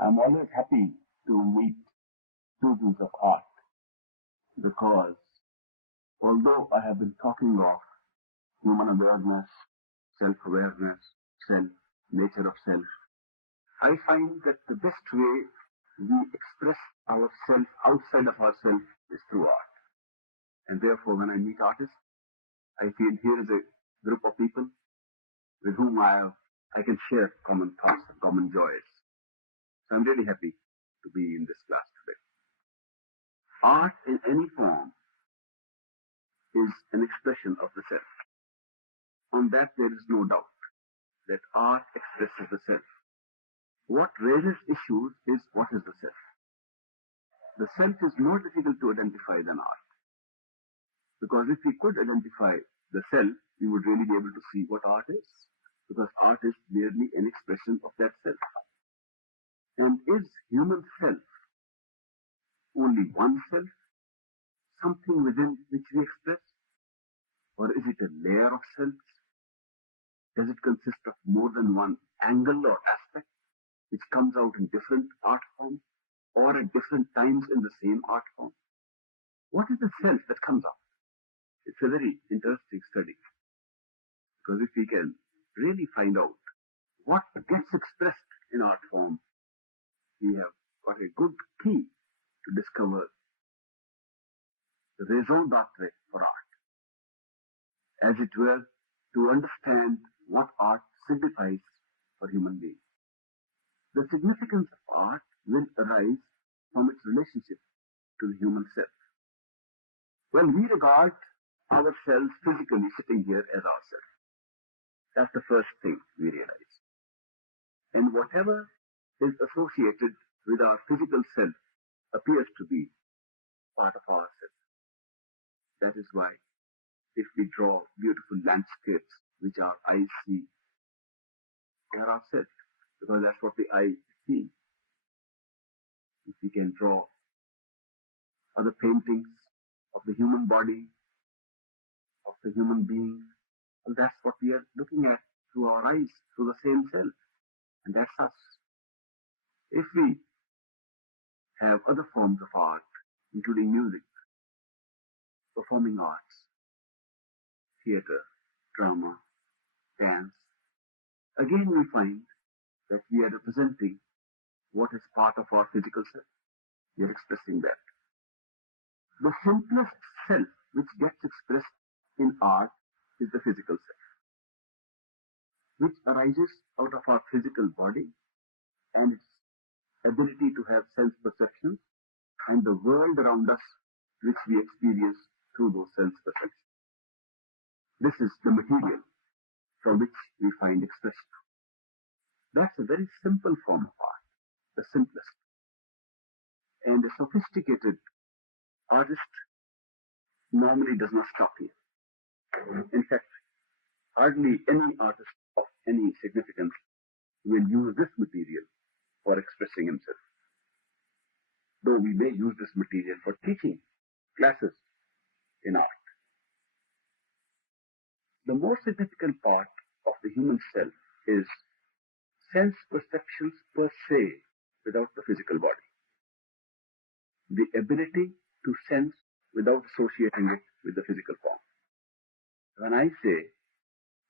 I'm always happy to meet students of art because although I have been talking of human awareness, self-awareness, self, nature of self, I find that the best way we express ourselves outside of ourselves is through art. And therefore, when I meet artists, I feel here is a group of people with whom I can share common thoughts and common joys. So I'm really happy to be in this class today. Art in any form is an expression of the self. On that there is no doubt that art expresses the self. What raises issues is what is the self. The self is more difficult to identify than art. Because if we could identify the self, we would really be able to see what art is. Because art is merely an expression of that self. And is human self only one self? Something within which we express? Or is it a layer of selves? Does it consist of more than one angle or aspect which comes out in different art forms or at different times in the same art form? What is the self that comes out? It's a very interesting study because if we can really find out what gets expressed in art form, we have got a good key to discover the raison d'être for art. As it were, to understand what art signifies for human beings. The significance of art will arise from its relationship to the human self. Well, we regard ourselves physically sitting here as ourselves. That's the first thing we realize. And whatever is associated with our physical self appears to be part of ourself. That is why if we draw beautiful landscapes which our eyes see, they are ourselves, because that's what the eye sees. If we can draw other paintings of the human body, of the human being, well, that's what we are looking at through our eyes, through the same self, and that's us. If we have other forms of art, including music, performing arts, theater, drama, dance, again we find that we are representing what is part of our physical self. We are expressing that. The simplest self which gets expressed in art is the physical self, which arises out of our physical body and its ability to have sense perceptions and the world around us which we experience through those sense perceptions. This is the material from which we find expression. That's a very simple form of art, the simplest. And a sophisticated artist normally does not stop here. In fact, hardly any artist of any significance will use this material for expressing himself. Though we may use this material for teaching classes in art. The more significant part of the human self is sense perceptions per se without the physical body. The ability to sense without associating it with the physical form. When I say,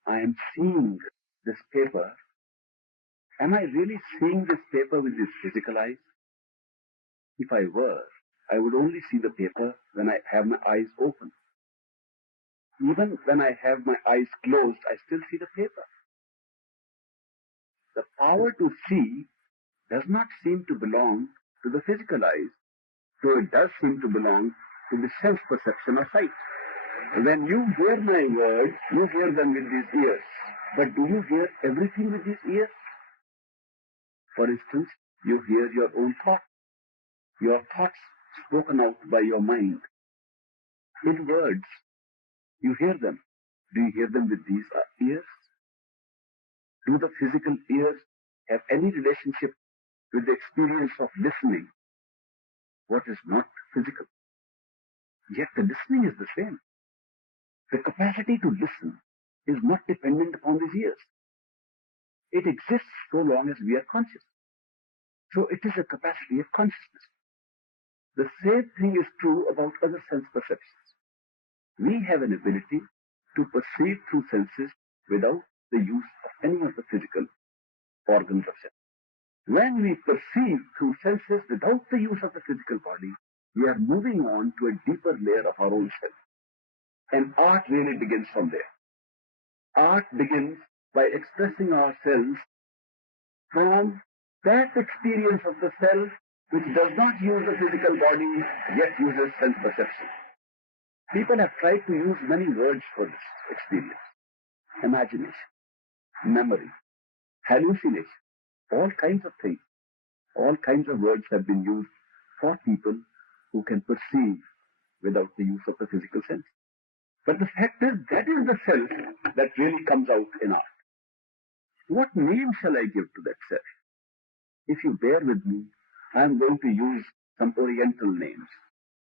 I am seeing this paper, am I really seeing this paper with these physical eyes? If I were, I would only see the paper when I have my eyes open. Even when I have my eyes closed, I still see the paper. The power to see does not seem to belong to the physical eyes, though it does seem to belong to the sense perception of sight. When you hear my words, you hear them with these ears. But do you hear everything with these ears? For instance, you hear your own thoughts. Your thoughts spoken out by your mind. In words, you hear them. Do you hear them with these ears? Do the physical ears have any relationship with the experience of listening, what is not physical? Yet the listening is the same. The capacity to listen is not dependent upon these ears. It exists so long as we are conscious. So it is a capacity of consciousness. The same thing is true about other sense perceptions. We have an ability to perceive through senses without the use of any of the physical organs of sense. When we perceive through senses without the use of the physical body, we are moving on to a deeper layer of our own self. And art really begins from there. Art begins by expressing ourselves from that experience of the self which does not use the physical body, yet uses sense perception. People have tried to use many words for this experience. Imagination, memory, hallucination, all kinds of things. All kinds of words have been used for people who can perceive without the use of the physical sense. But the fact is, that is the self that really comes out in art. What name shall I give to that self? If you bear with me, I am going to use some Oriental names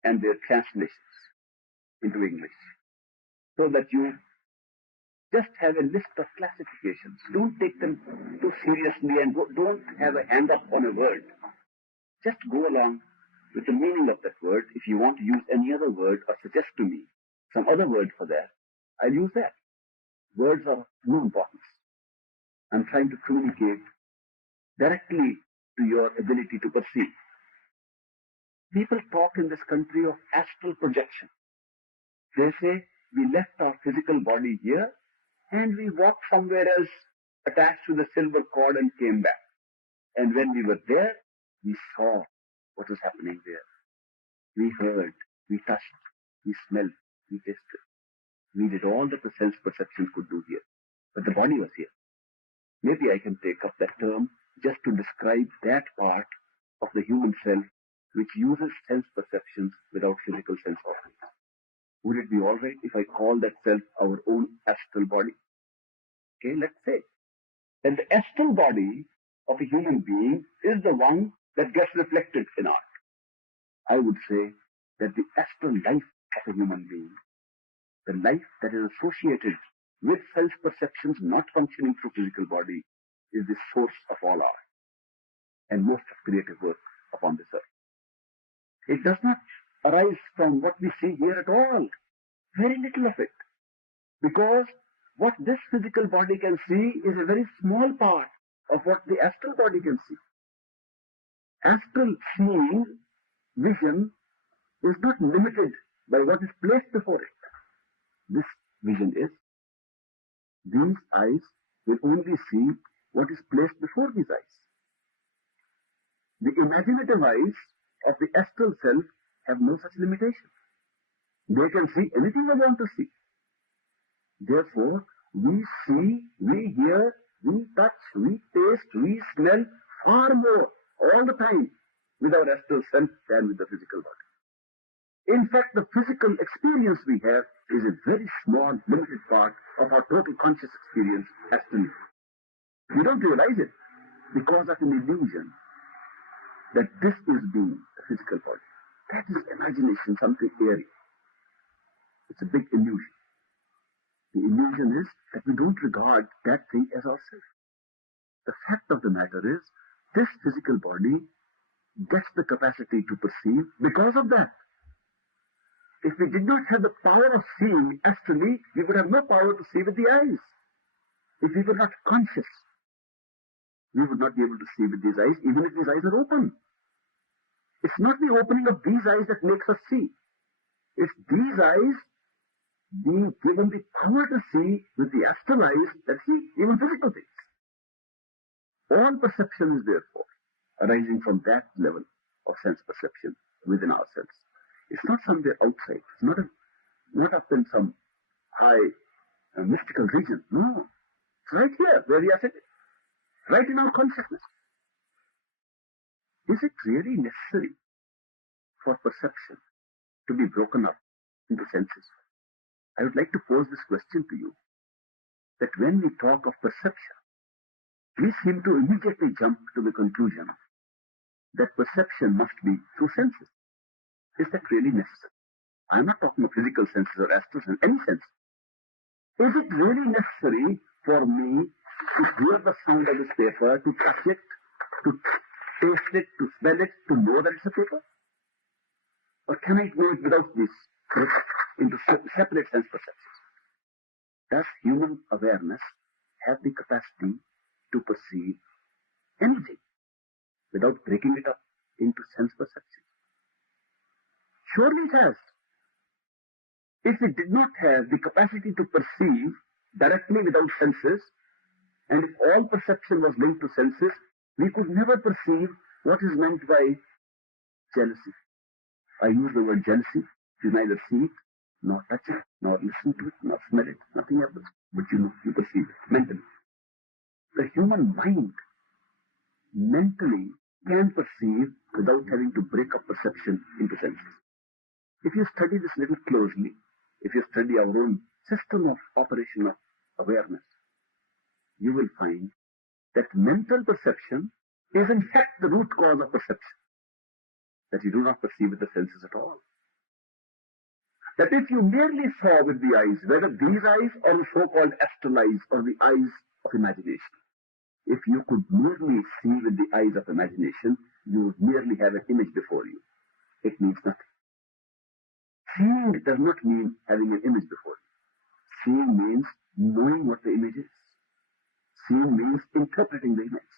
and their translations into English, so that you just have a list of classifications. Don't take them too seriously and don't have a hand up on a word. Just go along with the meaning of that word. If you want to use any other word or suggest to me some other word for that, I'll use that. Words are of no importance. I'm trying to communicate directly to your ability to perceive. People talk in this country of astral projection. They say we left our physical body here and we walked somewhere else attached to the silver cord and came back. And when we were there, we saw what was happening there. We heard, we touched, we smelled, we tasted. We did all that the sense perception could do here. But the body was here. Maybe I can take up that term just to describe that part of the human self which uses sense perceptions without physical sense organs. Would it be all right if I call that self our own astral body? Okay, let's say that the astral body of a human being is the one that gets reflected in art. I would say that the astral life of a human being, the life that is associated with sense perceptions not functioning through physical body, is the source of all art and most of creative work upon this earth. It does not arise from what we see here at all. Very little of it. Because what this physical body can see is a very small part of what the astral body can see. Astral seeing, vision, is not limited by what is placed before it. This vision is, these eyes will only see what is placed before these eyes. The imaginative eyes of the astral self have no such limitation. They can see anything they want to see. Therefore, we see, we hear, we touch, we taste, we smell far more all the time with our astral self than with the physical body. In fact, the physical experience we have is a very small, limited part of our total conscious experience astrally. We don't realize it because of an illusion that this is being the physical body. That is imagination, something airy. It's a big illusion. The illusion is that we don't regard that thing as ourselves. The fact of the matter is, this physical body gets the capacity to perceive because of that. If we did not have the power of seeing astrally, we would have no power to see with the eyes. If we were not conscious, we would not be able to see with these eyes, even if these eyes are open. It's not the opening of these eyes that makes us see. It's these eyes being given the power to see with the astral eyes that see even physical things. All perception is therefore arising from that level of sense perception within ourselves. It's not somewhere outside. It's not up in some high mystical region. No. It's right here where we are sitting. Right in our consciousness. Is it really necessary for perception to be broken up into senses? I would like to pose this question to you, that when we talk of perception, we seem to immediately jump to the conclusion that perception must be through senses. Is that really necessary? I'm not talking of physical senses or astral senses, any sense. Is it really necessary for me to hear the sound of this paper, to touch it, to taste it, to smell it, to know that it's a paper? Or can I know it without this, into separate sense perceptions? Does human awareness have the capacity to perceive anything without breaking it up into sense perceptions? Surely it has. If it did not have the capacity to perceive directly without senses, and if all perception was linked to senses, we could never perceive what is meant by jealousy. I use the word jealousy. You neither see it, nor touch it, nor listen to it, nor smell it. Nothing happens. But you perceive it mentally. The human mind mentally can perceive without having to break up perception into senses. If you study this little closely, if you study our own system of operation of awareness, you will find that mental perception is in fact the root cause of perception, that you do not perceive with the senses at all. That if you merely saw with the eyes, whether these eyes or the so-called astral eyes or the eyes of imagination, if you could merely see with the eyes of imagination, you would merely have an image before you. It means nothing. Seeing does not mean having an image before you. Seeing means knowing what the image is. Seeing means interpreting the image.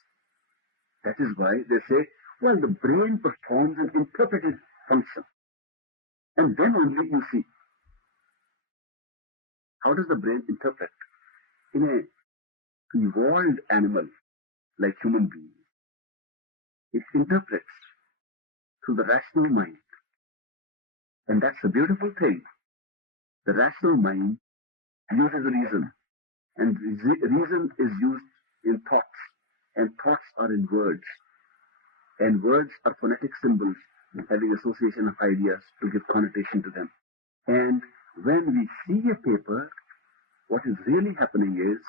That is why they say, well, the brain performs an interpretive function. And then only you see. How does the brain interpret? In a evolved animal like human beings, it interprets through the rational mind. And that's a beautiful thing. The rational mind uses reason. And reason is used in thoughts. And thoughts are in words. And words are phonetic symbols having association of ideas to give connotation to them. And when we see a paper, what is really happening is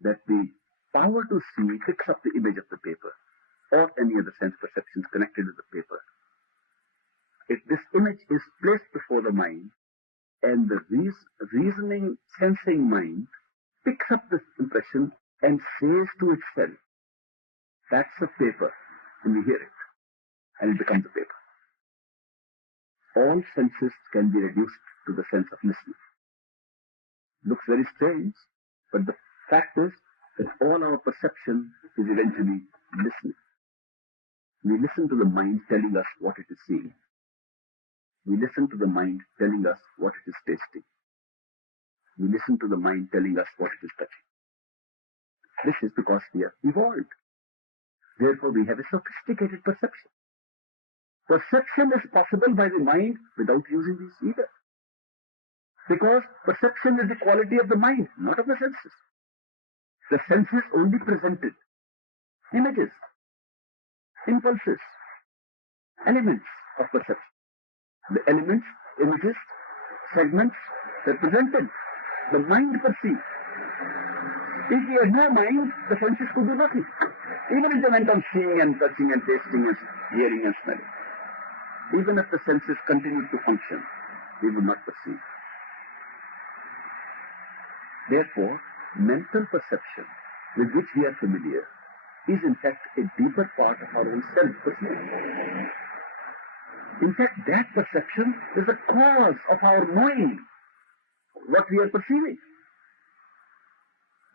that the power to see picks up the image of the paper or any other sense perceptions connected with the paper. If this image is placed before the mind, and the reasoning, sensing mind picks up this impression and says to itself, that's a paper, and we hear it, and it becomes a paper. All senses can be reduced to the sense of listening. Looks very strange, but the fact is that all our perception is eventually listening. We listen to the mind telling us what it is seeing. We listen to the mind telling us what it is tasting. We listen to the mind telling us what it is touching. This is because we are evolved. Therefore, we have a sophisticated perception. Perception is possible by the mind without using these either. Because perception is the quality of the mind, not of the senses. The senses only presented images, impulses, elements of perception. The elements, images, segments represented, the mind perceived. If we had no mind, the senses could do nothing. Even if they went on seeing and touching and tasting and hearing and smelling. Even if the senses continued to function, we would not perceive. Therefore, mental perception with which we are familiar is in fact a deeper part of our own self-perception. In fact, that perception is the cause of our knowing what we are perceiving.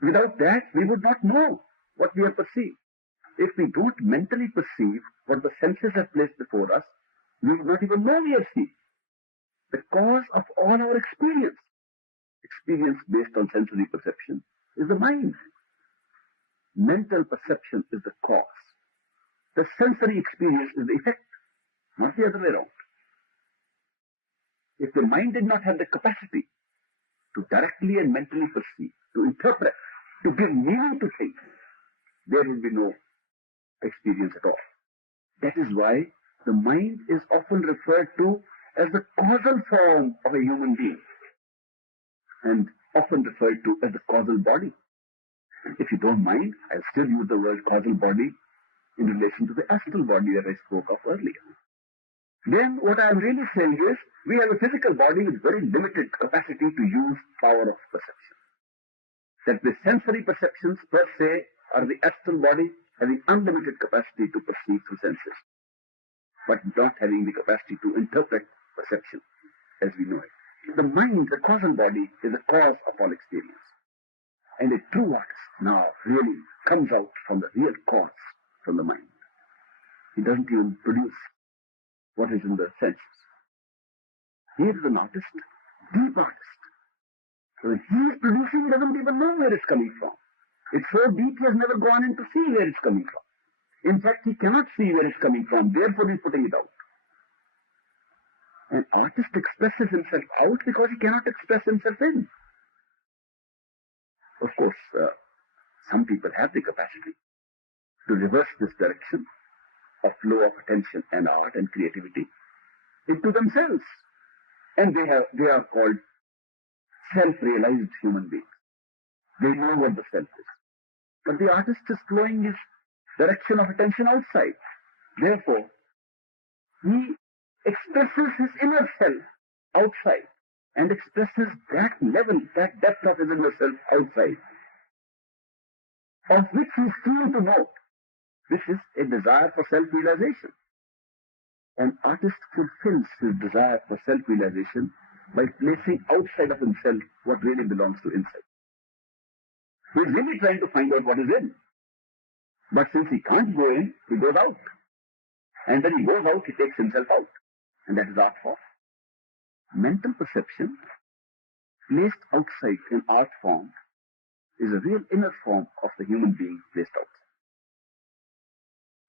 Without that, we would not know what we are perceiving. If we don't mentally perceive what the senses have placed before us, we would not even know we are seeing. The cause of all our experience based on sensory perception, is the mind. Mental perception is the cause. The sensory experience is the effect, not the other way around. If the mind did not have the capacity to directly and mentally perceive, to interpret, to give meaning to things, there will be no experience at all. That is why the mind is often referred to as the causal form of a human being, and often referred to as the causal body. If you don't mind, I'll still use the word causal body in relation to the astral body that I spoke of earlier. Then what I'm really saying is, we have a physical body with very limited capacity to use power of perception. That the sensory perceptions per se are the astral body having unlimited capacity to perceive through senses, but not having the capacity to interpret perception as we know it. The mind, the causal body, is the cause of all experience. And a true artist now really comes out from the real cause, from the mind. He doesn't even produce what is in the senses. Here is an artist, deep artist. So when he is producing, he doesn't even know where it's coming from. It's so deep he has never gone in to see where it's coming from. In fact, he cannot see where it's coming from, therefore he's putting it out. An artist expresses himself out because he cannot express himself in. Of course, some people have the capacity to reverse this direction of flow of attention and art and creativity into themselves. And they are called self-realized human beings. They know what the self is. But the artist is flowing his direction of attention outside. Therefore, he expresses his inner self outside and expresses that level, that depth of his inner self outside, of which he is keen to know. This is a desire for self-realization. An artist fulfills his desire for self-realization by placing outside of himself what really belongs to inside. He is really trying to find out what is in. But since he can't go in, he goes out. And when he goes out, he takes himself out. And that is art form. Mental perception, placed outside in art form, is a real inner form of the human being placed outside.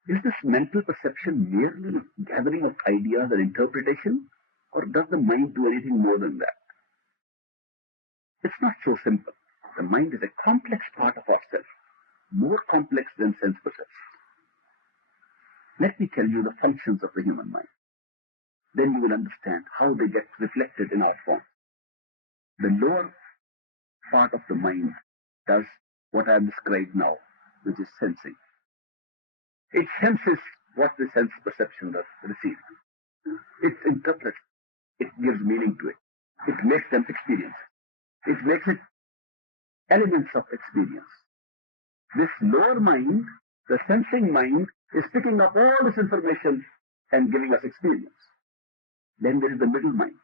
Is this mental perception merely gathering of ideas and interpretation, or does the mind do anything more than that? It's not so simple. The mind is a complex part of ourselves, more complex than sense perception. Let me tell you the functions of the human mind. Then you will understand how they get reflected in art form. The lower part of the mind does what I have described now, which is sensing. It senses what the sense perception does receive. It interprets. It gives meaning to it. It makes them experience. It makes it elements of experience. This lower mind, the sensing mind, is picking up all this information and giving us experience. Then there is the middle mind,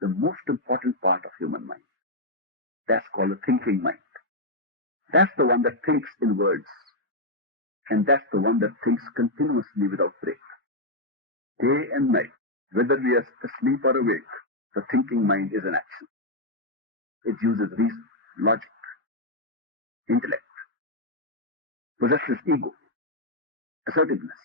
the most important part of human mind. That's called the thinking mind. That's the one that thinks in words. And that's the one that thinks continuously without break. Day and night, whether we are asleep or awake, the thinking mind is in action. It uses reason, logic, intellect, possesses ego, assertiveness.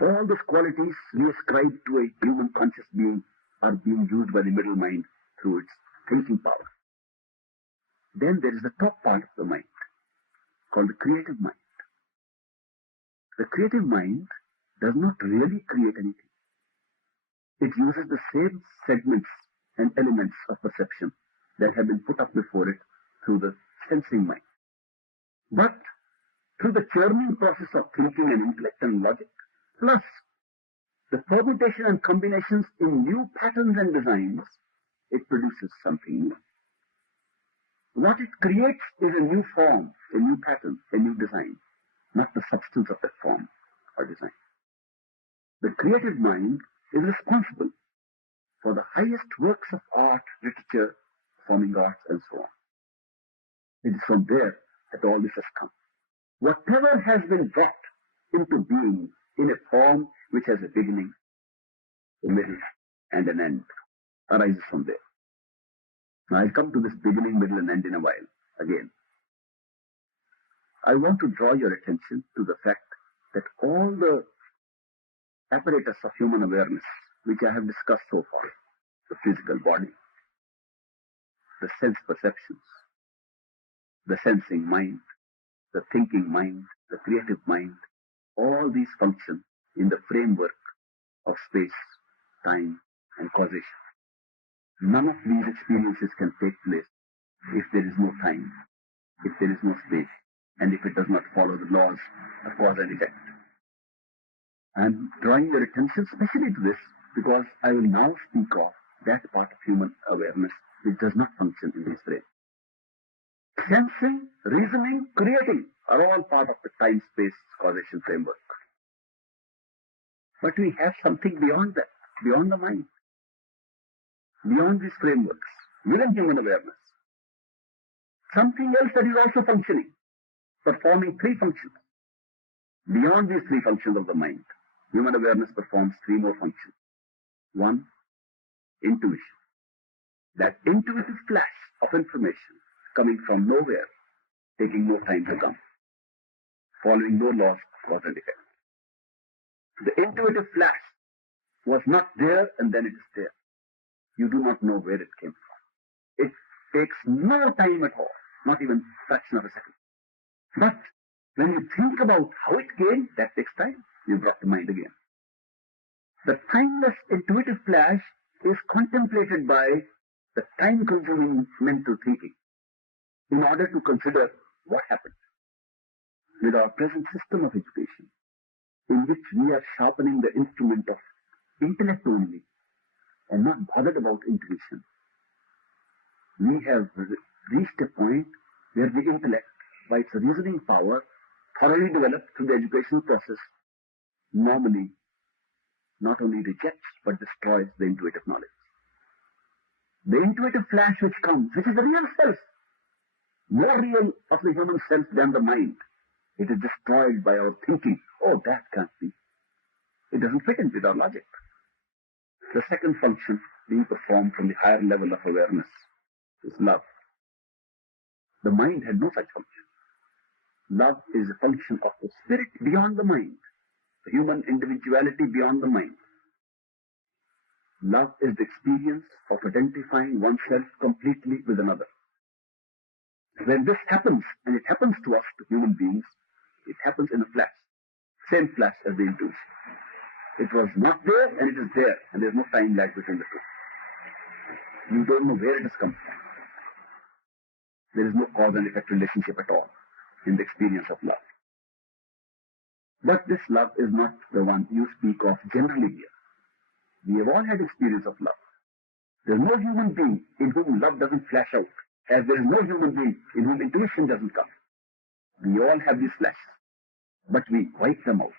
All these qualities we ascribe to a human conscious being are being used by the middle mind through its thinking power. Then there is the top part of the mind, called the creative mind. The creative mind does not really create anything. It uses the same segments and elements of perception that have been put up before it through the sensing mind. But through the churning process of thinking and intellect and logic, plus the permutation and combinations in new patterns and designs, it produces something new. What it creates is a new form, a new pattern, a new design, not the substance of that form or design. The creative mind is responsible for the highest works of art, literature, performing arts, and so on. It is from there that all this has come. Whatever has been brought into being in a form which has a beginning, a middle, and an end arises from there. Now I'll come to this beginning, middle, and end in a while again. I want to draw your attention to the fact that all the apparatus of human awareness, which I have discussed so far, the physical body, the sense perceptions, the sensing mind, the thinking mind, the creative mind, all these function in the framework of space, time, and causation. None of these experiences can take place if there is no time, if there is no space, and if it does not follow the laws of cause and effect. I am drawing your attention specially to this because I will now speak of that part of human awareness which does not function in this frame. Sensing, reasoning, creating are all part of the time-space causation framework. But we have something beyond that, beyond the mind, beyond these frameworks, within human awareness. Something else that is also functioning, performing three functions. Beyond these three functions of the mind, human awareness performs three more functions. One, intuition. That intuitive flash of information coming from nowhere, taking no time to come, following no laws of cause and effect. The intuitive flash was not there and then it is there. You do not know where it came from. It takes no time at all, not even a fraction of a second. But when you think about how it came, that takes time. You brought the mind again. The timeless intuitive flash is contemplated by the time-consuming mental thinking in order to consider what happened. With our present system of education, in which we are sharpening the instrument of intellect only and not bothered about intuition, we have reached a point where the intellect, by its reasoning power, thoroughly developed through the educational process, normally not only rejects but destroys the intuitive knowledge. The intuitive flash which comes, which is the real self, more real of the human self than the mind, it is destroyed by our thinking. Oh, that can't be. It doesn't fit in with our logic. The second function being performed from the higher level of awareness is love. The mind had no such function. Love is a function of the spirit beyond the mind, the human individuality beyond the mind. Love is the experience of identifying oneself completely with another. When this happens, and it happens to us, to human beings, it happens in a flash, same flash as the intuition. It was not there and it is there, and there's no time lag between the two. You don't know where it has come from. There is no cause and effect relationship at all in the experience of love. But this love is not the one you speak of generally here. We have all had experience of love. There is no human being in whom love doesn't flash out, as there is no human being in whom intuition doesn't come. We all have these flashes, but we wipe them out.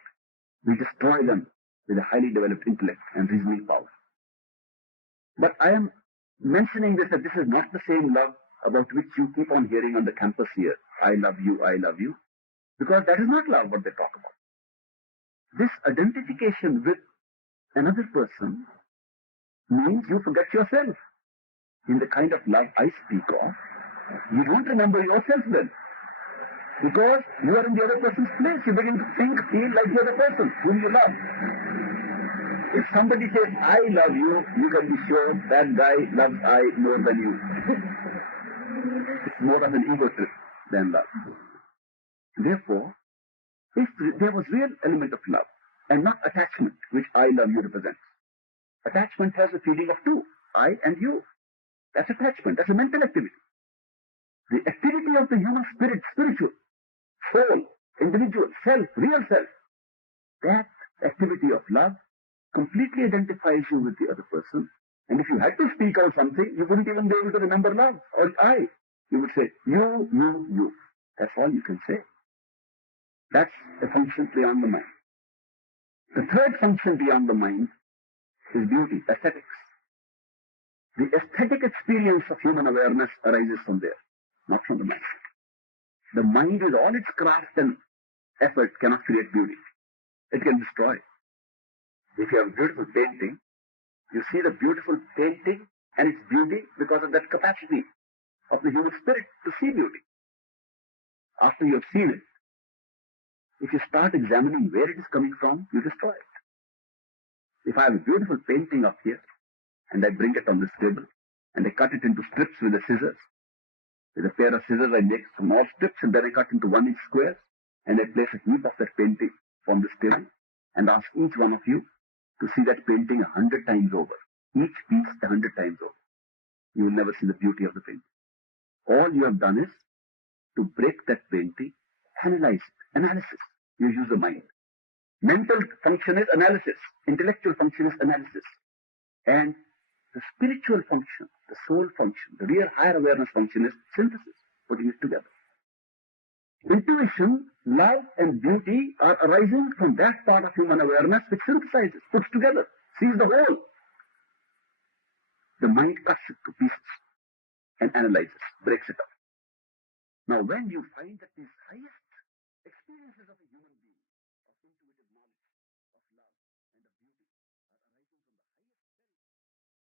We destroy them with a highly developed intellect and reasoning power. But I am mentioning this, that this is not the same love about which you keep on hearing on the campus here. I love you, because that is not love what they talk about. This identification with another person means you forget yourself. In the kind of love I speak of, you don't remember yourself then. Because you are in the other person's place. You begin to think, feel like the other person whom you love. If somebody says, I love you, you can be sure that guy loves I more than you. It's more of an ego trip than love. Therefore, if there was real element of love and not attachment, which I love you represents. Attachment has a feeling of two, I and you. That's attachment, that's a mental activity. The activity of the human spirit, spiritual, soul, individual, self, real self, that activity of love completely identifies you with the other person. And if you had to speak out something, you wouldn't even be able to remember love or I. You would say, you. That's all you can say. That's a function beyond the mind. The third function beyond the mind is beauty, aesthetics. The aesthetic experience of human awareness arises from there, not from the mind. The mind, with all its craft and effort, cannot create beauty. It can destroy. If you have a beautiful painting, you see the beautiful painting and its beauty because of that capacity of the human spirit to see beauty. After you have seen it, if you start examining where it is coming from, you destroy it. If I have a beautiful painting up here, and I bring it on this table, and I cut it into strips with the scissors, with a pair of scissors I make small strips, and then I cut into 1-inch squares, and I place a heap of that painting from this table, and ask each one of you to see that painting 100 times over, each piece 100 times over. You will never see the beauty of the painting. All you have done is to break that painting, analyze it, analysis. You use the mind. Mental function is analysis. Intellectual function is analysis. And the spiritual function, the soul function, the real higher awareness function is synthesis. putting it together. Intuition, love, and beauty are arising from that part of human awareness which synthesizes, puts together, sees the whole. The mind cuts it to pieces and analyzes, breaks it up. Now when you find that this highest